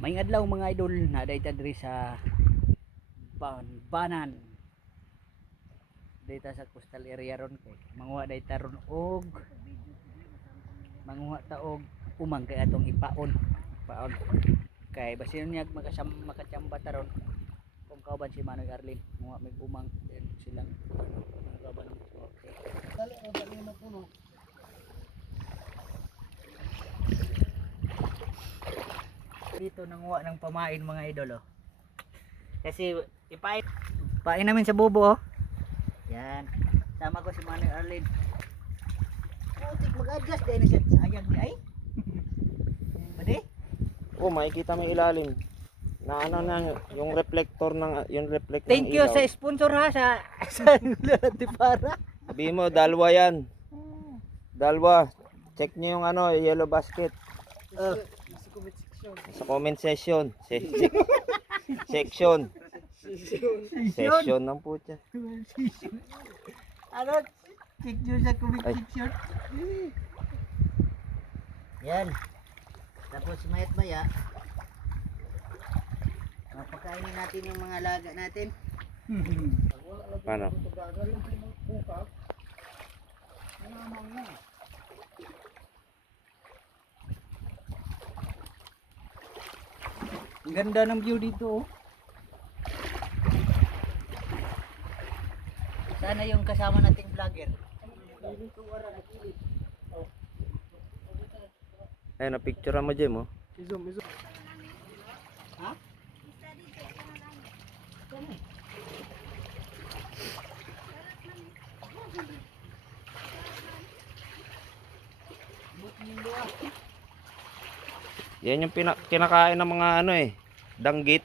May adlaw mga idol na dayta diri sa Banan. Dayta sa coastal area ron kay manguha dayta ron og manguha ta og umang kay atong ipaon. Paon. Kay basin niya makachamba ta ron kung kauban si Manoy Arlin manguha mig umang silang kauban. Okay. Dali o dali na puno. Dito nanguha ng pamain mga idol oh. Kasi pain namin sa bubo oh. Yan. Sama ko si Manoy Arlin. Putik mag-adjust dahil na siya sayang di ay. Pwede? Oh, makikita mo yung ilalim. Na ano na yung reflector ng yung reflect ng Thank you ilaw. sa sponsor ha sa Antipara. Sabihin mo, dalwa yan. Dalwa. Check nyo yung ano, yellow basket. Sa comment section. Section. Session ng putya. Ano? Check nyo sa comment section. Yan. Tapos mayat maya mapakainin natin yung mga alaga natin. Paano? Ang ganda ng view dito oh. Sana yung kasama nating vlogger. Ayun, na-picture mo, Jem, oh. Ha? Yan yung kinakain ng mga ano eh, danggit.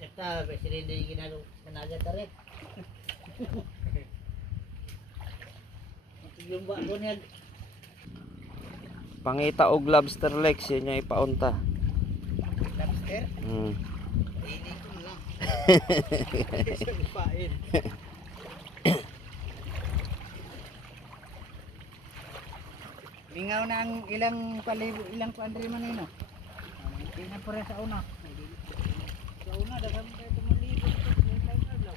Kata presiden yung ginagawa kanaga tarik. Yung ba ko niya Pangita og lobster legs, yun yung ipaunta. lobster? Hmm. Ini ko lang. Pain. Lingaw na ang ilang palibo, ilang kuandri man yun. Tingnan po rin sa una. Sa una, dagang kayo tumalibo. Ilang adlaw.